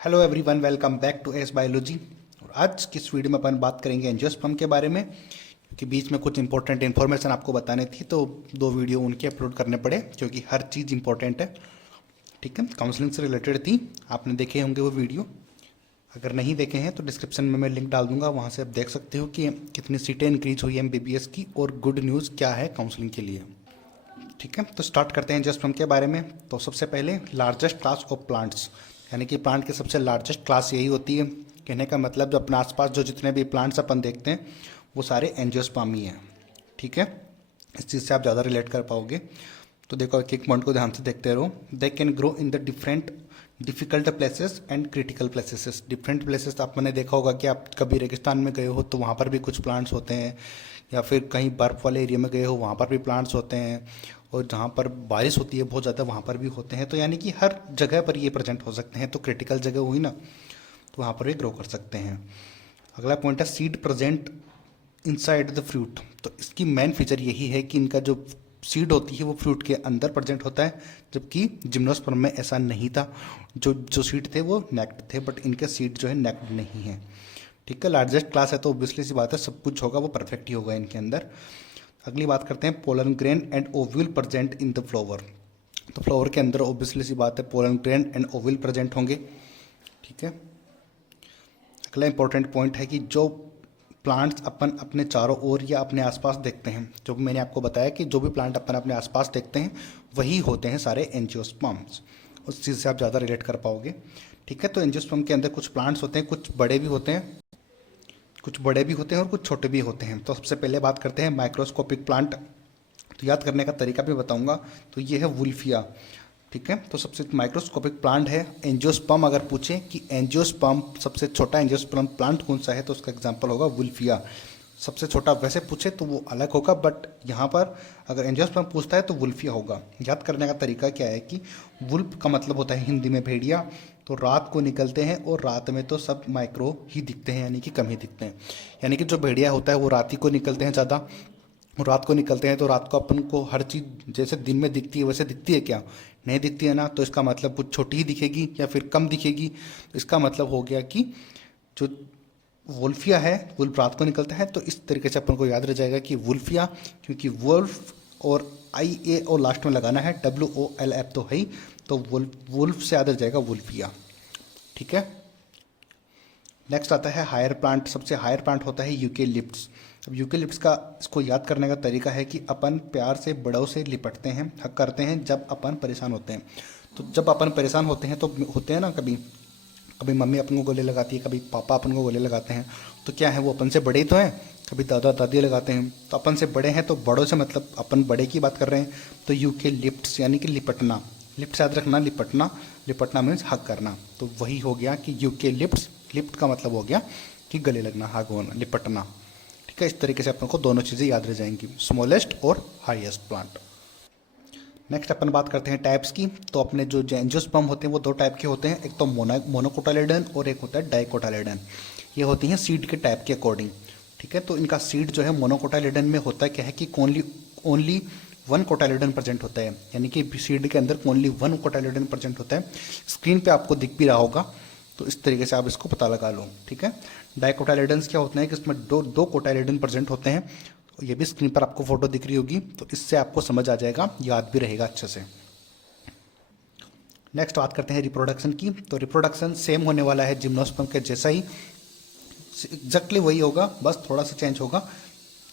Hello everyone, welcome back to S biology. और आज की इस वीडियो में अपन बात करेंगे एंजियोस्पर्म के बारे में, क्योंकि बीच में कुछ इंपॉर्टेंट इन्फॉर्मेशन आपको बताने थी, तो दो वीडियो उनके अपलोड करने पड़े, क्योंकि हर चीज़ इंपॉर्टेंट है। ठीक है, काउंसलिंग से रिलेटेड थी, आपने देखे होंगे वो वीडियो। अगर नहीं देखे हैं तो डिस्क्रिप्शन में मैं लिंक डाल दूंगा, वहाँ से आप देख सकते हो कि कितनी सीटें इंक्रीज हुई है एमबीबीएस की, और गुड न्यूज़ क्या है काउंसलिंग के लिए। ठीक है, तो स्टार्ट करते हैं एंजियोस्पर्म के बारे में। तो सबसे पहले लार्जेस्ट क्लास ऑफ प्लांट्स, यानी कि प्लांट की सबसे लार्जेस्ट क्लास यही होती है। कहने का मतलब जो अपने आसपास जो जितने भी प्लांट्स अपन देखते हैं वो सारे एंजियोस्पर्म ही हैं। ठीक है, इस चीज़ से आप ज़्यादा रिलेट कर पाओगे। तो देखो, एक एक पॉइंट को ध्यान से देखते रहो। They can grow in the different difficult places and critical places. Different places आप मैंने देखा होगा कि आप कभी रेगिस्तान में गए हो तो वहाँ पर भी कुछ प्लांट्स होते हैं, या फिर कहीं बर्फ़ वाले एरिया में गए हो वहाँ पर भी प्लांट्स होते हैं, और जहाँ पर बारिश होती है बहुत ज़्यादा वहाँ पर भी होते हैं। तो यानी कि हर जगह पर ये प्रेजेंट हो सकते हैं। तो क्रिटिकल जगह हुई ना, तो वहाँ पर भी ग्रो कर सकते हैं। अगला पॉइंट है seed present inside the fruit. तो इसकी मेन फीचर यही है कि इनका जो सीड होती है वो फ्रूट के अंदर प्रेजेंट होता है, जबकि जिम्नोस्पर्म में ऐसा नहीं था। जो जो सीड थे वो नेक्ड थे, बट इनके सीड जो है नेक्ड नहीं है। ठीक है, लार्जेस्ट क्लास है तो ऑब्वियसली सी बात है, सब कुछ होगा वो परफेक्ट ही होगा इनके अंदर। अगली बात करते हैं pollen grain and ovule present in the flower. तो फ्लावर के अंदर ऑब्वियसली सी बात है pollen grain and ovule present होंगे। ठीक है, अगला इंपॉर्टेंट पॉइंट है कि जो प्लांट्स अपन अपने चारों ओर या अपने आसपास देखते हैं, जो मैंने आपको बताया कि जो भी प्लांट अपन अपने आसपास देखते हैं वही होते हैं सारे एंजियोस्पर्म्स। उस चीज़ से आप ज़्यादा रिलेट कर पाओगे। ठीक है, तो एंजियोस्पर्म के अंदर कुछ प्लांट्स होते हैं, कुछ बड़े भी होते हैं, और कुछ छोटे भी होते हैं। तो सबसे पहले बात करते हैं माइक्रोस्कोपिक प्लांट। तो याद करने का तरीका भी बताऊंगा। तो ये है वुल्फिया। ठीक है, तो सबसे माइक्रोस्कोपिक प्लांट है एंजियोस्पर्म। अगर पूछें कि एंजियोस्पर्म सबसे छोटा एंजियोस्पर्म प्लांट कौन सा है, तो उसका एग्जांपल होगा वुल्फिया। सबसे छोटा वैसे पूछे तो वो अलग होगा, बट यहाँ पर अगर एंजियोस्पर्म पूछता है तो वुल्फिया होगा। याद करने का तरीका क्या है कि वुल्फ का मतलब होता है हिंदी में भेड़िया। तो रात को निकलते हैं, और रात में तो सब माइक्रो ही दिखते हैं, यानी कि कम ही दिखते हैं। यानी कि जो भेड़िया होता है वो रात ही को निकलते हैं ज़्यादा, और रात को निकलते हैं तो रात को अपन को हर चीज़ जैसे दिन में दिखती है वैसे दिखती है क्या, नहीं दिखती है ना। तो इसका मतलब कुछ छोटी ही दिखेगी या फिर कम दिखेगी। तो इसका मतलब हो गया कि जो वुल्फिया है वुल्फ रात को निकलता है। तो इस तरीके से अपन को याद रह जाएगा कि वुल्फिया, क्योंकि वुल्फ और आई ए और लास्ट में लगाना है, WOLF तो है ही, तो वुल्फ से याद रह जाएगा वुल्फिया। ठीक है, नेक्स्ट आता है हायर प्लांट। सबसे हायर प्लांट होता है यूकेलिप्ट्स। अब यूकेलिप्ट्स का इसको याद करने का तरीका है कि अपन प्यार से बड़ों से लिपटते हैं, हक करते हैं जब अपन परेशान होते हैं। तो जब अपन परेशान होते हैं तो होते हैं ना, कभी कभी मम्मी अपन को गले लगाती है, कभी पापा अपन को गले लगाते हैं। तो क्या है, वो अपन से बड़े ही तो हैं। कभी दादा दादी लगाते हैं, तो अपन से बड़े हैं, तो बड़ों से मतलब अपन बड़े की बात कर रहे हैं। तो यूकेलिप्ट्स यानी कि लिपटना। लिप्ट याद रखना, लिपटना। लिपटना मीन्स हक करना। तो वही हो गया कि यूकेलिप्ट्स। लिप्ट का मतलब हो गया कि गले लगना, हग होना, लिपटना। ठीक है, इस तरीके से अपन को दोनों चीज़ें याद रह जाएंगी, स्मॉलेस्ट और हाईएस्ट प्लांट। नेक्स्ट अपन बात करते हैं टाइप्स की। तो अपने जो एंजियोस्पर्म होते हैं वो दो टाइप के होते हैं, एक तो मोनोकोटाइलेडन और एक होता है डाइकोटाइलेडन। ये होती हैं सीड के टाइप के अकॉर्डिंग। ठीक है, तो इनका सीड जो है मोनोकोटाइलेडन में होता है क्या है कि ओनली वन कोटाइलेडन प्रेजेंट होता है, यानी कि सीड के अंदर ओनली वन कोटाइलेडन प्रेजेंट होता है। स्क्रीन पे आपको दिख भी रहा होगा, तो इस तरीके से आप इसको पता लगा लो। ठीक है, डाइकोटाइलेडन्स क्या होते हैं कि इसमें दो दो कोटाइलेडन प्रेजेंट होते हैं। ये भी स्क्रीन पर आपको फोटो दिख रही होगी, तो इससे आपको समझ आ जाएगा, याद भी रहेगा अच्छे से। नेक्स्ट बात करते हैं रिप्रोडक्शन की। तो रिप्रोडक्शन सेम होने वाला है जिम्नोस्पर्म के जैसा ही, एग्जैक्टली वही होगा, बस थोड़ा सा चेंज होगा।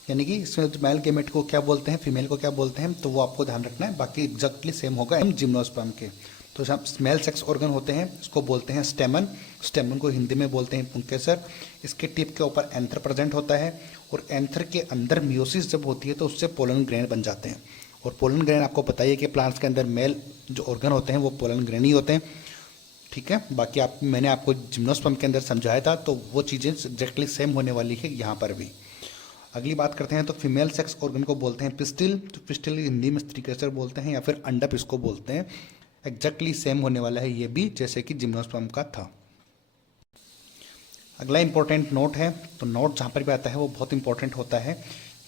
यानी कि इसमें मेल गेमेट को क्या बोलते हैं, फीमेल को क्या बोलते हैं, तो वो आपको ध्यान रखना है। बाकी एग्जैक्टली सेम होगा जिम्नोस्पर्म के। तो जहाँ स्मेल सेक्स ऑर्गन होते हैं इसको बोलते हैं स्टेमन। स्टेमन को हिंदी में बोलते हैं पुंकेसर। इसके टिप के ऊपर एंथर प्रेजेंट होता है, और एंथर के अंदर मियोसिस जब होती है तो उससे पोलन ग्रेन बन जाते हैं। और पोलन ग्रेन आपको पता ही है कि प्लांट्स के अंदर मेल जो ऑर्गन होते हैं वो पोलन ग्रेन ही होते हैं। ठीक है, बाकी मैंने आपको जिम्नोस्पर्म के अंदर समझाया था, तो वो चीज़ें एग्जैक्टली सेम होने वाली है यहाँ पर भी। अगली बात करते हैं, तो फीमेल सेक्स ऑर्गन को बोलते हैं पिस्टिल। तो पिस्टिल हिंदी में स्त्रीकेसर बोलते हैं, या फिर अंडप इसको बोलते हैं। एग्जैक्टली सेम होने वाला है ये भी, जैसे कि जिम्नोस्पर्म का था। अगला इंपॉर्टेंट नोट है, तो नोट जहाँ पर भी आता है वो बहुत इंपॉर्टेंट होता है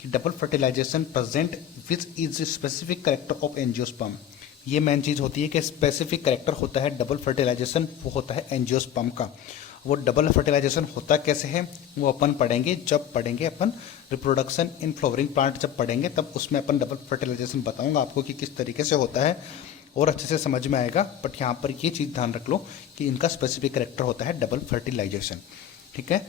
कि double fertilisation present which is specific character of angiosperm. ये मेन चीज़ होती है कि स्पेसिफिक करेक्टर होता है डबल फर्टिलाइजेशन, वो होता है एंजियोस्पर्म का। वो डबल फर्टिलाइजेशन होता कैसे है वो अपन पढ़ेंगे, जब पढ़ेंगे अपन रिप्रोडक्शन इन फ्लावरिंग प्लांट जब पढ़ेंगे तब उसमें अपन डबल फर्टिलाइजेशन बताऊंगा आपको कि किस तरीके से होता है और अच्छे से समझ में आएगा। बट यहाँ पर ये चीज़ ध्यान रख लो कि इनका स्पेसिफिक करेक्टर होता है डबल फर्टिलाइजेशन, ठीक है।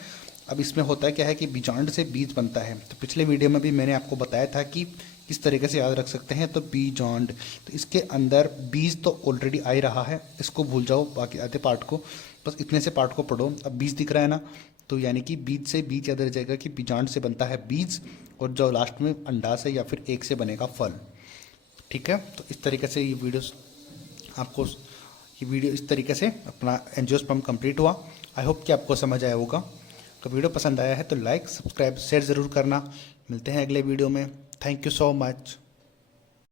अब इसमें होता है क्या है कि बीजांड से बीज बनता है। तो पिछले वीडियो में भी मैंने आपको बताया था कि किस तरीके से याद रख सकते हैं। तो बीजांड, तो इसके अंदर बीज तो ऑलरेडी आ ही रहा है, इसको भूल जाओ, बाकी आधे पार्ट को, बस इतने से पार्ट को पढ़ो। अब बीज दिख रहा है ना, तो यानी कि बीज से बीज याद रह जाएगा कि बीजांड से बनता है बीज, और जो लास्ट में अंडा से या फिर एग से बनेगा फल, ठीक है। तो इस तरीके से ये वीडियो इस तरीके से अपना एंजियोस्पर्म कंप्लीट हुआ। आई होप कि आपको समझ आया होगा। तो वीडियो पसंद आया है तो लाइक, सब्सक्राइब, शेयर ज़रूर करना। मिलते हैं अगले वीडियो में। Thank you so much.